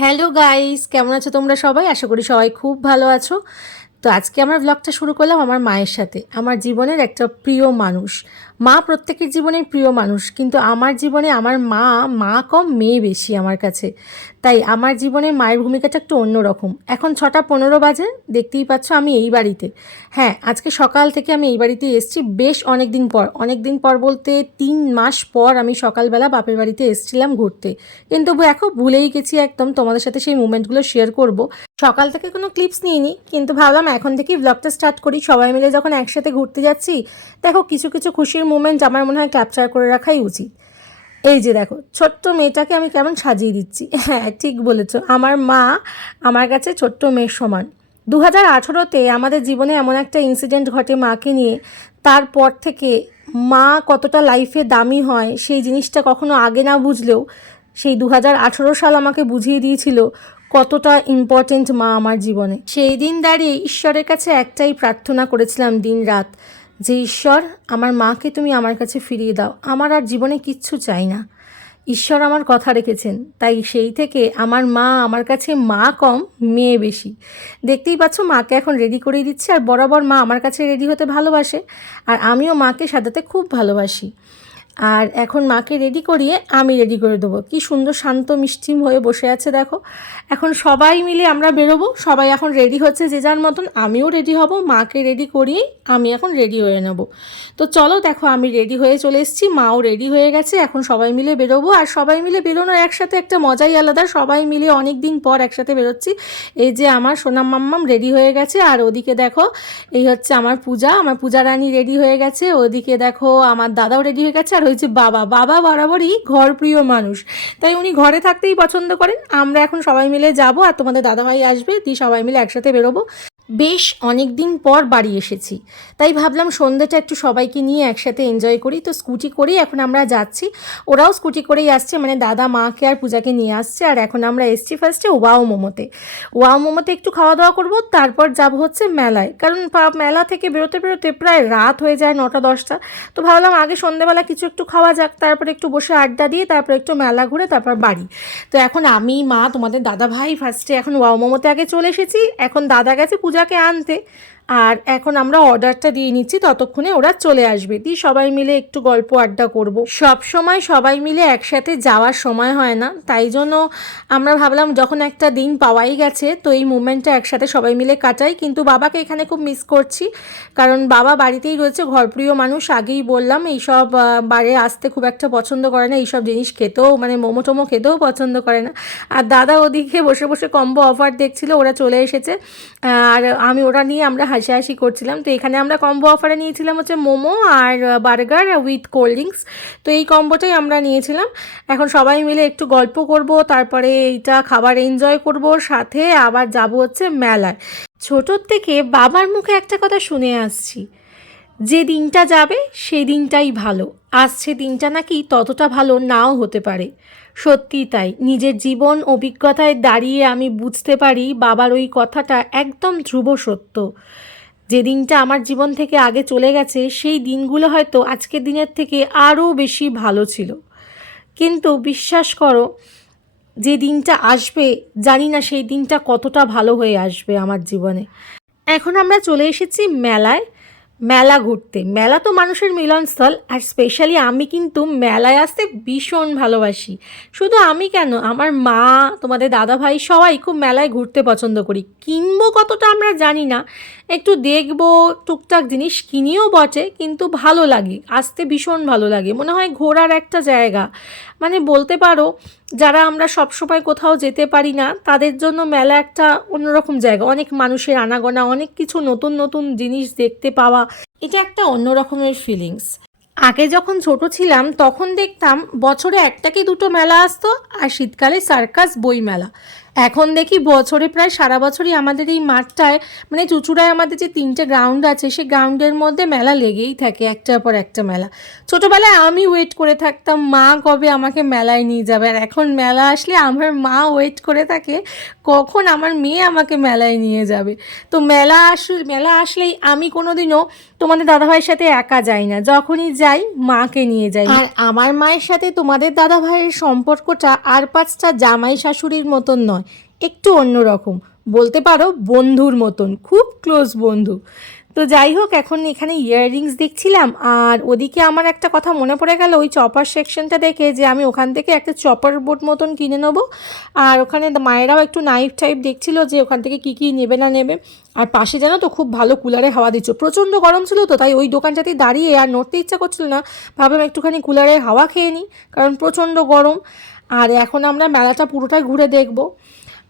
Hello guys, কেমন আছো তোমরা সবাই? আশা করি সবাই খুব ভালো আছো। তো আজকে আমার ব্লগটা শুরু করলাম আমার মায়ের সাথে। আমার জীবনের একটা প্রিয় মানুষ। মা প্রত্যেকের জীবনের প্রিয় মানুষ, কিন্তু আমার জীবনে আমার মা কম মেয়ে বেশি আমার কাছে। তাই আমার জীবনে মায়ের ভূমিকাটা একটু অন্যরকম। এখন 6:15 বাজে, দেখতেই পাচ্ছ আমি এই বাড়িতে। হ্যাঁ, আজকে সকাল থেকে আমি এই বাড়িতে এসেছি বেশ অনেক দিন পর বলতে 3 মাস পর আমি সকালবেলা বাপের বাড়িতে এসেছিলাম ঘুরতে। কিন্তু দেখো ভুলেই গেছি একদম তোমাদের সাথে সেই মুমেন্টগুলো শেয়ার করব। সকাল থেকে কোনো ক্লিপস নিইনি, কিন্তু ভাবলাম এখন থেকেই ব্লগটা স্টার্ট করি। সবাই মিলে যখন একসাথে ঘুরতে যাচ্ছি, দেখো কিছু কিছু খুশির মুমেন্ট আমার মনে হয় ক্যাপচার করে রাখাই উচিত। এই যে দেখো ছোট্ট মেয়েটাকে আমি কেমন সাজিয়ে দিচ্ছি। হ্যাঁ, ঠিক বলেছো, আমার মা আমার কাছে ছোট্ট মেয়ের সমান। 2018-তে আমাদের জীবনে এমন একটা ইনসিডেন্ট ঘটে মাকে নিয়ে। তারপর থেকে মা কতটা লাইফে দামি হয় সেই জিনিসটা কখনো আগে না বুঝলেও সেই 2018 সাল আমাকে বুঝিয়ে দিয়েছিল কতটা ইম্পর্টেন্ট মা আমার জীবনে। সেই দিন দাঁড়িয়ে ঈশ্বরের কাছে একটাই প্রার্থনা করেছিলাম দিন রাত, যে ঈশ্বর আমার মাকে তুমি আমার কাছে ফিরিয়ে দাও, আমার আর জীবনে কিচ্ছু চাই না। ঈশ্বর আমার কথা রেখেছেন, তাই সেই থেকে আমার মা আমার কাছে মা কম মেয়ে বেশি। দেখতেই পাচ্ছ মাকে এখন রেডি করিয়ে দিচ্ছি, আর বরাবর মা আমার কাছে রেডি হতে ভালোবাসে, আর আমিও মাকে সাজাতে খুব ভালোবাসি। আর এখন মাকে রেডি করিয়ে আমি রেডি করে দেবো। কি সুন্দর শান্ত মিষ্টি হয়ে বসে আছে দেখো। এখন সবাই মিলে আমরা বেরোবো, সবাই এখন রেডি হচ্ছে যে যার মতন। আমিও রেডি হব, মাকে রেডি করিয়ে আমি এখন রেডি হয়ে নেব। তো চলো দেখো আমি রেডি হয়ে চলে এসেছি, মাও রেডি হয়ে গেছে। এখন সবাই মিলে বেরোবো, আর সবাই মিলে বেরোনোর একসাথে একটা মজাই আলাদা। সবাই মিলে অনেক দিন পর একসাথে বেরোচ্ছি। এই যে আমার সোনাম মাম্মাম রেডি হয়ে গেছে, আর ওদিকে দেখো এই হচ্ছে আমার পূজা রানী রেডি হয়ে গেছে। ওদিকে দেখো আমার দাদাও রেডি হয়ে গেছে, আর হয়েছে বাবা বরাবরই ঘর প্রিয় মানুষ, তাই উনি ঘরে থাকতেই পছন্দ করেন। আমরা এখন সবাই মিলে যাব, আর তোমাদের দাদাভাই আসবে, দিয়ে সবাই মিলে একসাথে বেরোবো। বেশ অনেক দিন পর বাড়ি এসেছি, তাই ভাবলাম সন্ধ্যেটা একটু সবাইকে নিয়ে একসাথে এনজয় করি। তো স্কুটি করেই এখন আমরা যাচ্ছি, ওরাও স্কুটি করেই আসছে, মানে দাদা মাকে আর পূজাকে নিয়ে আসছে। আর এখন আমরা এসছি ফার্স্টে ওয়াও মোমোতে একটু খাওয়া দাওয়া করবো, তারপর যাব হচ্ছে মেলায়। কারণ মেলা থেকে বেরোতে বেরোতে প্রায় রাত হয়ে যায় 9টা-10টা। তো ভাবলাম আগে সন্ধ্যেবেলা কিছু একটু খাওয়া যাক, তারপরে একটু বসে আড্ডা দিয়ে তারপর একটু মেলা ঘুরে তারপর বাড়ি। তো এখন আমি মা তোমাদের দাদা ভাই ফার্স্টে এখন ওয়াও মোমোতে আগে চলে এসেছি। এখন দাদা গেছে পূজাকে আনতে, আর এখন আমরা অর্ডারটা দিয়ে নিচ্ছি, ততক্ষণে ওরা চলে আসবে, দিয়ে সবাই মিলে একটু গল্প আড্ডা করব। সব সময় সবাই মিলে একসাথে যাওয়ার সময় হয় না, তাই জন্য আমরা ভাবলাম যখন একটা দিন পাওয়াই গেছে তো এই মুমেন্টটা একসাথে সবাই মিলে কাটাই। কিন্তু বাবাকে এখানে খুব মিস করছি, কারণ বাবা বাড়িতেই রয়েছে, ঘরপ্রিয় মানুষ। আগেই বললাম এইসব বারে আসতে খুব একটা পছন্দ করে না, এইসব জিনিস খেতেও মানে মোমো টোমো খেতেও পছন্দ করে না। আর দাদা ওদিকে বসে বসে কম্বো অফার দেখছিল, ওরা চলে এসেছে, আর ওরা নিয়ে আমরা হাসাহাসি করছিলাম। তো এখানে আমরা কম্বো অফারে নিয়েছিলাম হচ্ছে মোমো আর বার্গার উইথ কোল্ড ড্রিঙ্কস। তো এই কম্বোটাই আমরা নিয়েছিলাম। এখন সবাই মিলে একটু গল্প করব, তারপরে এইটা খাবার এনজয় করব, সাথে আবার যাব হচ্ছে মেলায়। ছোটোর থেকে বাবার মুখে একটা কথা শুনে আসছি, যে দিনটা যাবে সেই দিনটাই ভালো, আসছে দিনটা নাকি ততটা ভালো নাও হতে পারে। সত্যি তাই, নিজের জীবন অভিজ্ঞতায় দাঁড়িয়ে আমি বুঝতে পারি বাবার ওই কথাটা একদম ধ্রুব সত্য। যে দিনটা আমার জীবন থেকে আগে চলে গেছে সেই দিনগুলো হয়তো আজকের দিনের থেকে আরও বেশি ভালো ছিল, কিন্তু বিশ্বাস করো যে দিনটা আসবে জানি না সেই দিনটা কতটা ভালো হয়ে আসবে আমার জীবনে। এখন আমরা চলে এসেছি মেলায়, মেলা ঘুরতে। মেলা তো মানুষের মিলনস্থল, আর স্পেশালি আমি কিন্তু মেলায় আসতে ভীষণ ভালোবাসি। শুধু আমি কেন, আমার মা তোমাদের দাদা ভাই সবাই খুব মেলায় ঘুরতে পছন্দ করি। কিনবো কতটা আমরা জানি না, একটু দেখবো, টুকটাক জিনিস কিনিও বটে, কিন্তু ভালো লাগে, আসতে ভীষণ ভালো লাগে। মনে হয় ঘোরার একটা জায়গা, মানে বলতে পারো যারা আমরা সবসময় কোথাও যেতে পারি না তাদের জন্য মেলা একটা অন্যরকম জায়গা। অনেক মানুষের আনাগোনা, অনেক কিছু নতুন নতুন জিনিস দেখতে পাওয়া, এটা একটা অন্য রকমের ফিলিংস। আগে যখন ছোট ছিলাম তখন দেখতাম বছরে একটা কি দুটো মেলা আসতো, আর শীতকালে সার্কাস বই মেলা। এখন দেখি বছরে প্রায় সারা বছরই আমাদের এই মাঠটায়, মানে চুঁচুড়ায় আমাদের যে 3টে গ্রাউন্ড আছে সেই গ্রাউন্ডের মধ্যে মেলা লেগেই থাকে, একটার পর একটা মেলা। ছোটোবেলায় আমি ওয়েট করে থাকতাম মা কবে আমাকে মেলায় নিয়ে যাবে, আর এখন মেলা আসলে আমার মা ওয়েট করে থাকে কখন আমার মেয়ে আমাকে মেলায় নিয়ে যাবে। তো মেলা আসলেই আমি কোনোদিনও তোমাদের দাদাভাইয়ের সাথে একা যাই না, যখনই যাই মাকে নিয়ে যাই। আর আমার মায়ের সাথে তোমাদের দাদাভাইয়ের সম্পর্কটা আর 5টা জামাই শাশুড়ির মতন নয়, একটু অন্যরকম, বলতে পারো বন্ধুর মতন, খুব ক্লোজ বন্ধু। তো যাই হোক, এখন এখানে ইয়াররিংস দেখছিলাম, আর ওদিকে আমার একটা কথা মনে পড়ে গেল ওই চপার সেকশনটা দেখে, যে আমি ওখান থেকে একটা চপার বোর্ড মতন কিনে নেবো। আর ওখানে মায়েরাও একটু নাইফ টাইপ দেখছিল যে ওখান থেকে কী কী নেবে না নেবে। আর পাশে জানো তো খুব ভালো কুলারে হাওয়া দিচ্ছ, প্রচণ্ড গরম ছিল তো, তাই ওই দোকানটাতেই দাঁড়িয়ে আর নড়তে ইচ্ছা করছিল না, ভাবলাম একটুখানি কুলারের হাওয়া খেয়ে নিই, কারণ প্রচণ্ড গরম। আর এখন আমরা মেলাটা পুরোটাই ঘুরে দেখব।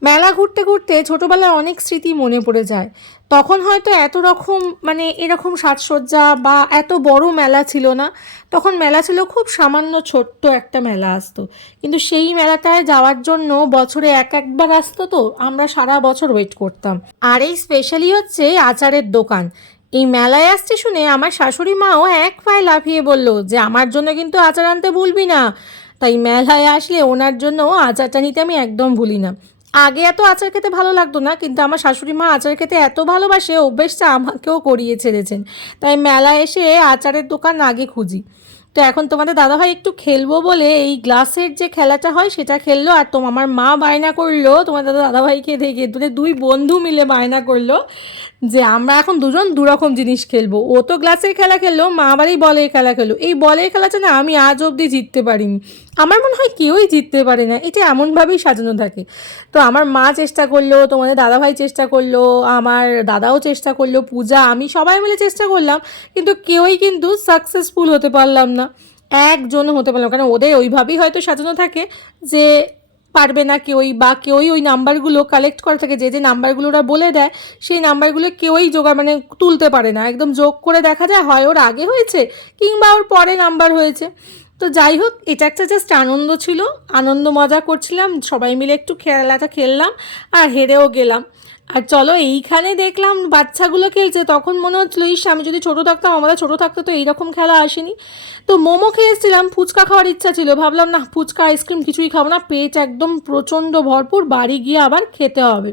মেলা ঘুরতে ঘুরতে ছোটোবেলার অনেক স্মৃতি মনে পড়ে যায়। তখন হয়তো এত রকম মানে এরকম সাজসজ্জা বা এত বড় মেলা ছিল না, তখন মেলা ছিল খুব সামান্য ছোট্ট একটা মেলা আসতো, কিন্তু সেই মেলাটায় যাওয়ার জন্য বছরে একবার আসতো, তো আমরা সারা বছর ওয়েট করতাম। আর এই স্পেশালি হচ্ছে আচারের দোকান। এই মেলায় আসছে শুনে আমার শাশুড়ি মাও এক পায়ে লাফিয়ে বলল যে আমার জন্য কিন্তু আচার আনতে ভুলবি না। তাই মেলায় আসলে ওনার জন্য আচারটা নিতে আমি একদম ভুলি না। আগে এত আচার খেতে ভালো লাগতো না, কিন্তু আমার শাশুড়ি মা আচার খেতে এত ভালোবাসে, অভ্যেসটা আমাকেও করিয়ে ছেড়েছেন। তাই মেলায় এসে আচারের দোকান আগে খুঁজি। তো এখন তোমাদের দাদাভাই একটু খেলবো বলে এই গ্লাসের যে খেলাটা হয় সেটা খেললো, আর আমার মা বায়না করলো, তোমার দাদাভাইকে দেখে দুই বন্ধু মিলে বায়না করলো যে আমরা এখন দুজন দুরকম জিনিস খেলবো। ও তো গ্লাসের খেলা খেললো, মা আবার এই বলের খেলা খেললো। এই বলের খেলাটা না আমি আজ অবধি জিততে পারিনি, আমার মনে হয় কেউই জিততে পারে না, এটা এমনভাবেই সাজানো থাকে। তো আমার মা চেষ্টা করলো, তোমাদের দাদাভাই চেষ্টা করলো, আমার দাদাও চেষ্টা করলো, পূজা, আমি সবাই মিলে চেষ্টা করলাম, কিন্তু কেউই কিন্তু সাকসেসফুল হতে পারলাম না, একজনও হতে পারলাম, কারণ ওদের ওইভাবেই হয়তো সাজানো থাকে যে পারবে না কেউই, বা কেউই ওই নাম্বারগুলো কালেক্ট করা থাকে, যে যে নাম্বারগুলো ওরা বলে দেয় সেই নাম্বারগুলো কেউই জোগাড় মানে তুলতে পারে না, একদম যোগ করে দেখা যায় হয় ওর আগে হয়েছে কিংবা ওর পরে নাম্বার হয়েছে। তো যাই হোক, এটা একটা জাস্ট আনন্দ ছিল, আনন্দ মজা করছিলাম, সবাই মিলে একটু খেলাটা খেললাম আর হেরেও গেলাম। আর চলো, এইখানে দেখলাম বাচ্চাগুলো খেলছে, তখন মনে হচ্ছিলো ইস আমি যদি ছোটো থাকতাম, আমাদের ছোটো থাকতে তো এইরকম খেলা আসেনি। তো মোমো খেয়েছিলাম, ফুচকা খাওয়ার ইচ্ছা ছিল, ভাবলাম না ফুচকা আইসক্রিম কিছুই খাবো না, পেট একদম প্রচণ্ড ভরপুর, বাড়ি গিয়ে আবার খেতে হবে।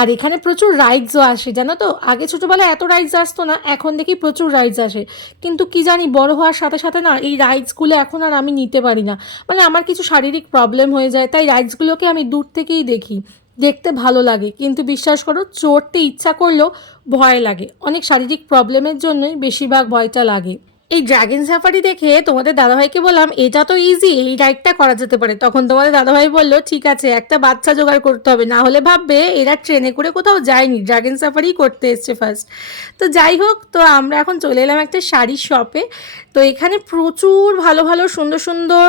আর এখানে প্রচুর রাইডসও আসে জানো তো, আগে ছোটোবেলায় এত রাইডস আসতো না, এখন দেখি প্রচুর রাইডস আসে, কিন্তু কি জানি বড় হওয়ার সাথে সাথে না এই রাইডসগুলো এখন আর আমি নিতে পারি না, মানে আমার কিছু শারীরিক প্রবলেম হয়ে যায়, তাই রাইডসগুলোকে আমি দূর থেকেই দেখি, দেখতে ভালো লাগে, কিন্তু বিশ্বাস করো চড়তে ইচ্ছা করলেও ভয় লাগে, অনেক শারীরিক প্রবলেমের জন্যই বেশিরভাগ ভয়টা লাগে। এই ড্রাগন সাফারি দেখে তোমাদের দাদাভাইকে বললাম এটা তো ইজি, এই রাইডটা করা যেতে পারে, তখন তোমাদের দাদাভাই বললো ঠিক আছে একটা বাচ্চা জোগাড় করতে হবে, না হলে ভাববে এরা ট্রেনে করে কোথাও যায়নি, ড্রাগন সাফারি করতে এসছে ফার্স্ট। তো যাই হোক, তো আমরা এখন চলে এলাম একটা শাড়ির শপে। তো এখানে প্রচুর ভালো ভালো সুন্দর সুন্দর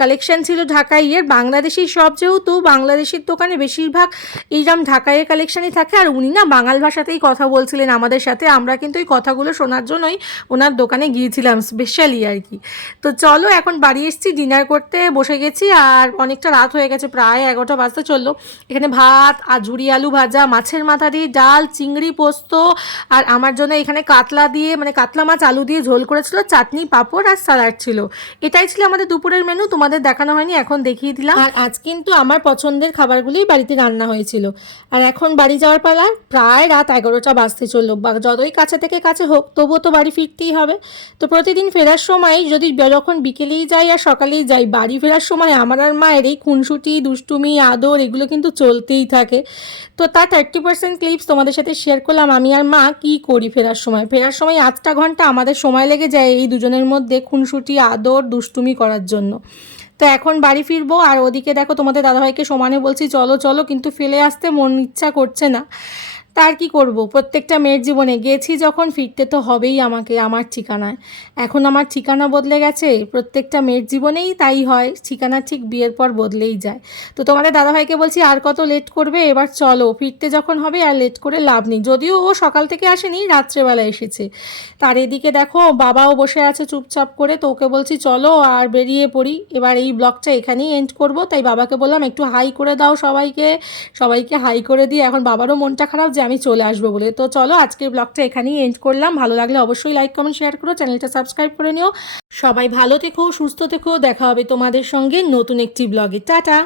কালেকশান ছিল ঢাকাইয়ের, বাংলাদেশি শপ যেহেতু, বাংলাদেশের দোকানে বেশিরভাগ এইরকম ঢাকাইয়ের কালেকশানই থাকে, আর উনি না বাঙাল ভাষাতেই কথা বলছিলেন আমাদের সাথে, আমরা কিন্তু এই কথাগুলো শোনার জন্যই ওনার দোকানে গিয়েছিলাম স্পেশালি আর কি। তো চলো এখন বাড়ি এসেছি, ডিনার করতে বসে গেছি, আর অনেকটা রাত হয়ে গেছে, প্রায় 11টা বাজতে চললো। এখানে ভাত আর ঝুরি আলু ভাজা, মাছের মাথা দিয়ে ডাল, চিংড়ি পোস্ত, আর আমার জন্য এখানে কাতলা দিয়ে মানে কাতলা মাছ আলু দিয়ে ঝোল করেছিল, চাটনি পাঁপড় আর স্যালাড ছিল। এটাই ছিল আমাদের দুপুরের মেনু, তোমাদের দেখানো হয়নি, এখন দেখিয়ে দিলাম। আর আজ কিন্তু আমার পছন্দের খাবারগুলোই বাড়িতে রান্না হয়েছিল। আর এখন বাড়ি যাওয়ার পালা, প্রায় রাত 11টা বাজতে চললো, বা যতই কাছে থেকে কাছে হোক তবুও তো বাড়ি ফিরতেই হবে। তো প্রতিদিন ফেরার সময় যদি যখন বিকেলেই যাই আর সকালেই যাই, বাড়ি ফেরার সময় আমার আর মায়ের এই খুনসুটি, দুষ্টুমি, আদর এগুলো কিন্তু চলতেই থাকে। তো তার 30% ক্লিপস তোমাদের সাথে শেয়ার করলাম, আমি আর মা কি করি ফেরার সময়। 8টা ঘন্টা আমাদের সময় লেগে যায় এই দুজনের মধ্যে খুনসুটি, আদর, দুষ্টুমি করার জন্য। তো এখন বাড়ি ফিরবো, আর ওদিকে দেখো তোমাদের দাদাভাইকে সমানে বলছি চলো চলো, কিন্তু ফেলে আসতে মন ইচ্ছা করছে না। তার কি করব, প্রত্যেকটা মেয়ের জীবনে গেছি যখন ফিরতে তো হবেই আমাকে আমার ঠিকানায়। এখন আমার ঠিকানা বদলে গেছে, প্রত্যেকটা মেয়ের জীবনেই তাই হয়, ঠিকানা ঠিক বিয়ের পর বদলেই যায়। তো তোমাদের দাদাভাইকে বলছি আর কত লেট করবে, এবার চলো, ফিরতে যখন হবে আর লেট করে লাভ নেই, যদিও ও সকাল থেকে আসেনি, রাত্রেবেলা এসেছে। তার এদিকে দেখো বাবাও বসে আছে চুপচাপ করে, তো ওকে বলছি চলো আর বেরিয়ে পড়ি। এবার এই ব্লগটা এখানেই এন্ড করব, তাই বাবাকে বললাম একটু হাই করে দাও সবাইকে, সবাইকে হাই করে দিয়ে এখন বাবারও মনটা খারাপ যে আমি চলে আসবো বলে। তো চলো আজকের ব্লগটা এখানেই এন্ড করলাম, ভালো লাগলে অবশ্যই লাইক কমেন্ট শেয়ার করো, চ্যানেলটা সাবস্ক্রাইব করে নিও। সবাই ভালো থেকো, সুস্থ থেকো, দেখা হবে তোমাদের সঙ্গে নতুন একটি ব্লগে। টাটা।